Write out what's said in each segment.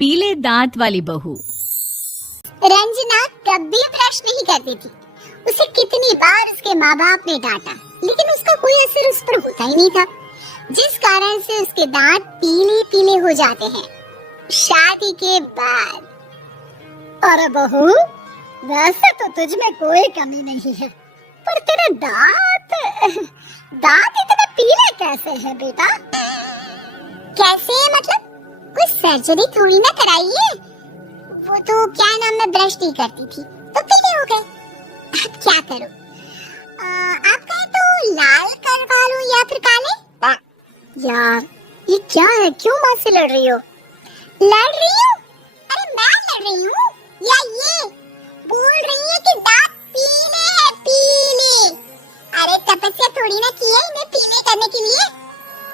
पीले दांत वाली बहू। रंजना कभी ब्रश नहीं करती थी। उसे कितनी बार उसके माँ बाप ने डांटा, लेकिन उसका कोई असर उस पर होता ही नहीं था, जिस कारण से उसके दांत पीले पीले हो जाते हैं। शादी के बाद। अरे बहू, वैसे तो तुझ में कोई कमी नहीं है, पर तेरे दांत इतने पीले कैसे हैं बेटा? कैसे मतलब? कोई सर्जरी थोड़ी ना कराई है। वो तो क्या नाम, मैं ब्रश नहीं करती थी तो पीले हो गए। अब क्या करूं? आप कहें तो लाल करवा लूं या फिर काले? यार ये क्या है, क्यों माँ से लड़ रही हो? लड़ रही हूँ? अरे मैं लड़ रही हूँ या ये बोल रही है कि दांत पीले हैं, पीले। अरे तपस्या थोड़ी ना की है इन्हें पीले करने के लिए।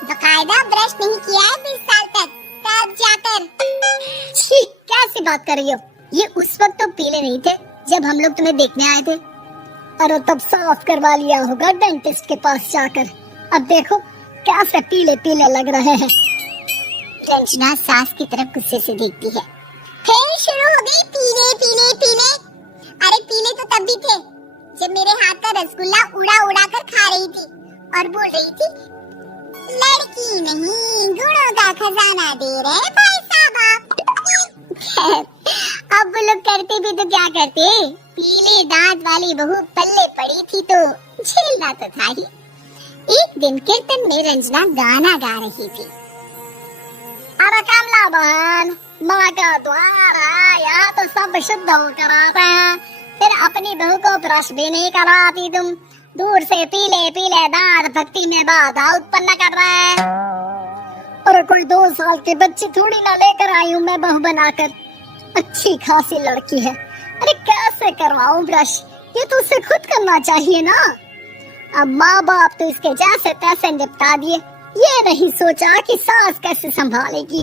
बकायदा ब्रश नहीं किया है 20 साल तक, तब जाकर। कैसी बात कर रही हो? ये उस वक्त तो पीले नहीं थे जब हम लोग तुम्हें देखने आए थे। अरे तब साफ करवा लिया होगा डेंटिस्ट के पास जाकर। अब देखो कैसे पीले पीले लग रहे हैं। रंजना सास की तरफ गुस्से से देखती है। फिर शुरू हो गई पीले पीले पीले। अरे पीले तो तब भी थे जब मेरे हाथ का रसगुल्ला उड़ा उड़ा कर खा रही थी और बोल रही थी, लड़की नहीं गुणों का खजाना दे रहे भाई साहब। अब वो लोग करते भी तो क्या करते, पीले दांत वाली बहू पल्ले पड़ी थी तो झेलना तो था ही। एक दिन कीर्तन में रंजना गाना गा रही थी। अरे कमला बहन, माँ का द्वार आया तो सब शुद्ध होकर आते हैं, फिर अपनी बहू को ब्रश भी नहीं कराती तुम। दूर से पीले पीले दांत भक्ति में बाधा उत्पन्न कर रहे हैं। और कोई 2 साल के बच्ची थोड़ी ना लेकर आई हूँ मैं बहू बनाकर। अच्छी खासी लड़की है, अरे कैसे करवाऊं ब्रश? ये तो उसे खुद करना चाहिए ना। अब माँ बाप तो इसके जैसे तैसे निपटा दिए, ये नहीं सोचा कि सास कैसे संभालेगी।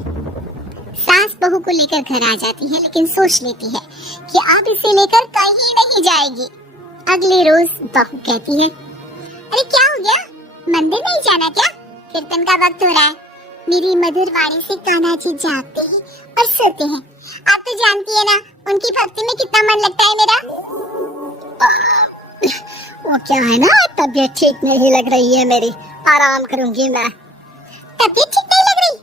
सास बहू को लेकर घर आ जाती है, लेकिन सोच लेती है कि अब इसे लेकर कहीं नहीं जाएगी। अगले रोज बहू कहती है, अरे क्या हो गया, मंदिर नहीं जाना क्या? कीर्तन का वक्त हो रहा है। मेरी मधुर वाणी से कान्हा जी जागते हैं और सोते हैं। आप तो जानती है ना उनकी भक्ति में कितना मन लगता है मेरा। वो क्या है ना, तबीयत ठीक नहीं लग रही है मेरी, आराम करूंगी मैं। तबीयत ठीक नहीं लग रही?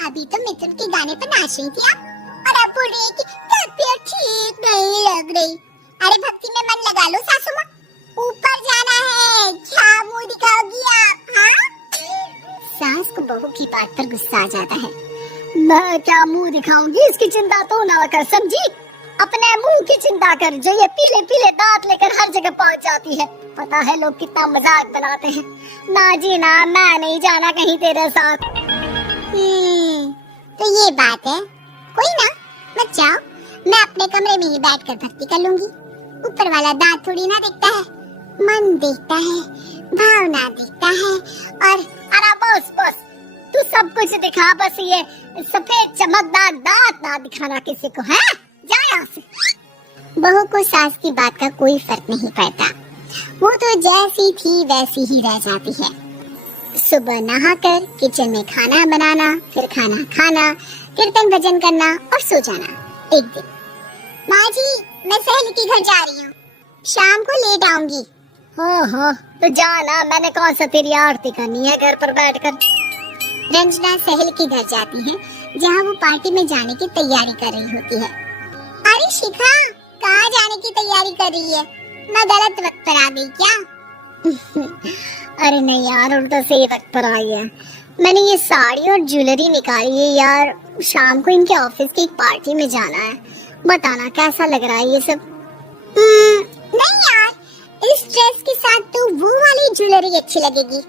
अभी तो मिथुन के गाने पर नाच रही थी आप, और आप बोल रही है कि तबीयत ठीक नहीं लग रही। अरे भक्ति में मन लगा लो सासू माँ, ऊपर जाना है, क्या मुंह दिखाओगी आप? हाँ? सास को बहू की बात पर गुस्सा आ जाता है। मैं क्या मुंह दिखाऊंगी, इसकी चिंता तो ना कर, समझी? अपने मुंह की चिंता कर, जो ये पीले पीले दांत लेकर हर जगह पहुंच जाती है। पता है लोग कितना मजाक बनाते हैं। ना जी ना, मैं नहीं जाना कहीं तेरे साथ। तो ये बात है, कोई ना, मत जाओ, मैं अपने कमरे में ही बैठकर भक्ति कर लूंगी। ऊपर वाला दांत थोड़ी ना देखता है, मन देखता है, भावना देखता है। और अरे बस तू सब कुछ दिखा, बस ये सफेद चमकदार दांत ना दिखाना किसी को, है? जा यहाँ से। बहू को सास की बात का कोई फर्क नहीं पड़ता, वो तो जैसी थी वैसी ही रह जाती है। सुबह नहाकर किचन में खाना बनाना, फिर खाना खाना, कीर्तन भजन करना और सो जाना। एक दिन, माँ जी मैं सहेली के घर जा रही हूँ, शाम को लेट आऊंगी। हाँ तो जाना, मैंने कौन सा तेरी आरती करनी है घर पर बैठकर। रंजना सहेली के घर जाती है, जहाँ वो पार्टी में जाने की तैयारी कर रही होती है। अरे शिखा, कहाँ जाने की तैयारी कर रही है? मैं गलत वक्त पर आ गई क्या? अरे नहीं यार, उल्टा सही वक्त पर आई है। मैंने ये साड़ी और ज्वेलरी निकाली है यार, शाम को इनके ऑफिस की एक पार्टी में जाना है। बताना कैसा लग रहा है ये सब? नहीं यार, इस ड्रेस के साथ तो वो वाली ज्वेलरी अच्छी लगेगी।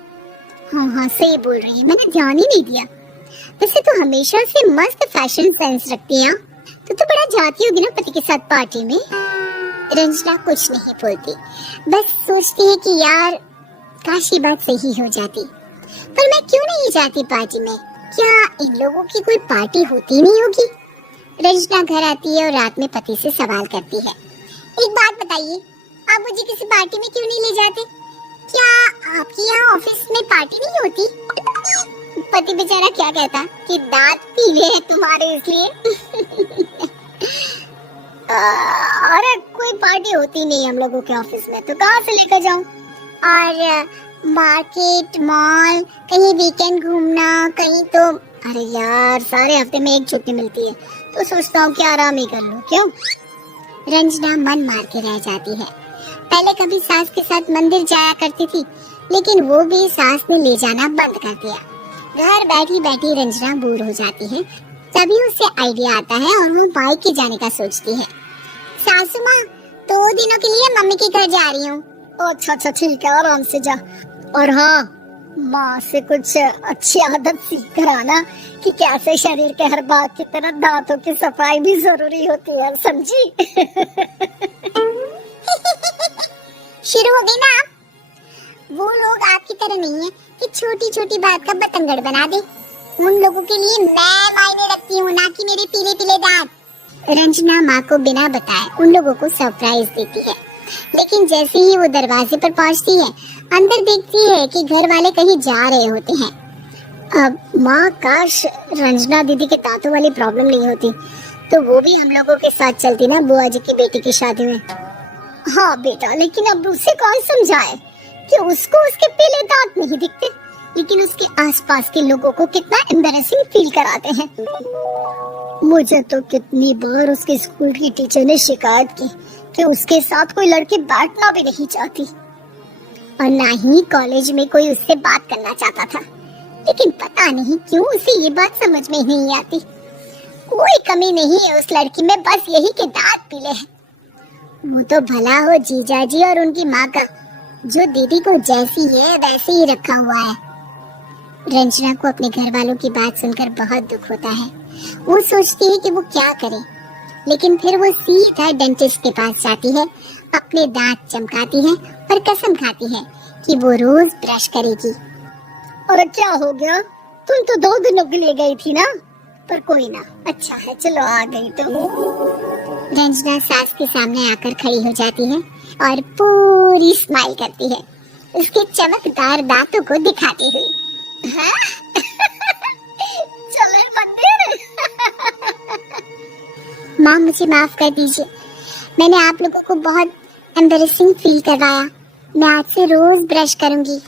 हाँ सही बोल रही है, मैंने ध्यान ही नहीं दिया। वैसे तो हमेशा से मस्त फैशन सेंस रखती है, तो बड़ा जाती होगी ना पति के साथ पार्टी में। रंजना कुछ नहीं बोलती, बस सोचती है कि यार काश ये बात सही हो जाती, पर मैं क्यों नहीं जाती पार्टी में? क्या इन लोगों की कोई पार्टी होती नहीं होगी? रंजना घर आती है और रात में पति से सवाल करती है, एक बात बताइए, आप मुझे किसी पार्टी में क्यों नहीं ले जाते? क्या आपके यहाँ ऑफिस में पार्टी नहीं होती? पति बेचारा क्या कहता कि दांत पीले हैं तुम्हारे इसलिए। अरे कोई पार्टी होती नहीं हम लोगों के ऑफिस में, तो कहाँ से लेकर जाऊं? और मार्केट, मॉल, कहीं वीकेंड घूमना, कहीं तो अरे यार सारे हफ्ते में एक छुट्टी मिलती है, तो सोचता हूँ कि आराम ही कर लूं। क्यों? रंजना मन मार के रह जाती है। पहले कभी सास के साथ मंदिर जाया करती थी, लेकिन वो भी सास ने ले जाना बंद कर दिया। घर बैठी बैठी रंजना बोर हो जाती है। तभी उसे आइडिया आता है और वो बाइक के जाने का सोचती है। सासू माँ, 2 दिनों के लिए मम्मी के घर जा रही हूँ। अच्छा ठीक है, आराम से जा। और हाँ, माँ से कुछ अच्छी आदत सीख कर आना कि कैसे शरीर के हर भाग की तरह दांतों की सफाई भी जरूरी होती है, समझी? शुरू हो गई ना आप? वो लोग आपकी तरह नहीं है कि छोटी छोटी बात का बतंगड़ बना दे। उन लोगों के लिए मैं मायने रखती हूँ, ना कि मेरे पीले पीले दांत। रंजना माँ को बिना बताए उन लोगों को सरप्राइज देती है, लेकिन जैसे ही वो दरवाजे पर पहुँचती है, अंदर देखती है कि घर वाले कहीं जा रहे होते हैं। अब माँ, काश रंजना दीदी के दांतों वाली प्रॉब्लम नहीं होती, तो वो भी हम लोगों के साथ चलती ना बुआ जी की बेटी की शादी में। हाँ बेटा, लेकिन अब उसे कौन समझाए कि उसको उसके पीले दांत नहीं दिखते, लेकिन उसके आसपास के लोगों को कितना एम्बैरेसिंग फील कराते हैं। मुझे तो कितनी बार उसके स्कूल की टीचर ने शिकायत की कि उसके साथ कोई लड़की बैठना भी नहीं चाहती, और ना ही कॉलेज में कोई उससे बात करना चाहता था। लेकिन पता नहीं क्यों उसे ये बात समझ में नहीं आती। कोई कमी नहीं है उस लड़की में, बस यही कि दांत पीले हैं। वो तो भला हो जीजाजी और उनकी माँ का, जो दीदी को जैसी है वैसे ही रखा हुआ है। रंजना को अपने घर वालों की बात सुनकर बहुत दुख होता है। वो सोचती है कि वो क्या करे, लेकिन फिर वो सीधा डेंटिस्ट के पास जाती है, अपने दांत चमकाती है और कसम खाती है कि वो रोज ब्रश करेगी। और क्या हो गया? तुम तो 2 दिनों के लिए गई थी ना? पर कोई ना, अच्छा है, चलो आ गई तो। रंजना सास के सामने आकर खड़ी हो जाती है और पूरी स्माइल करती है, उसके चमकदार दांतों को दिखाती हुई। हाँ? चले मंदिर। माँ, मुझे माफ कर दीजिए, मैंने आप लोगों को बहुत एम्बैरेसिंग फील करवाया। मैं आज से रोज ब्रश करूंगी।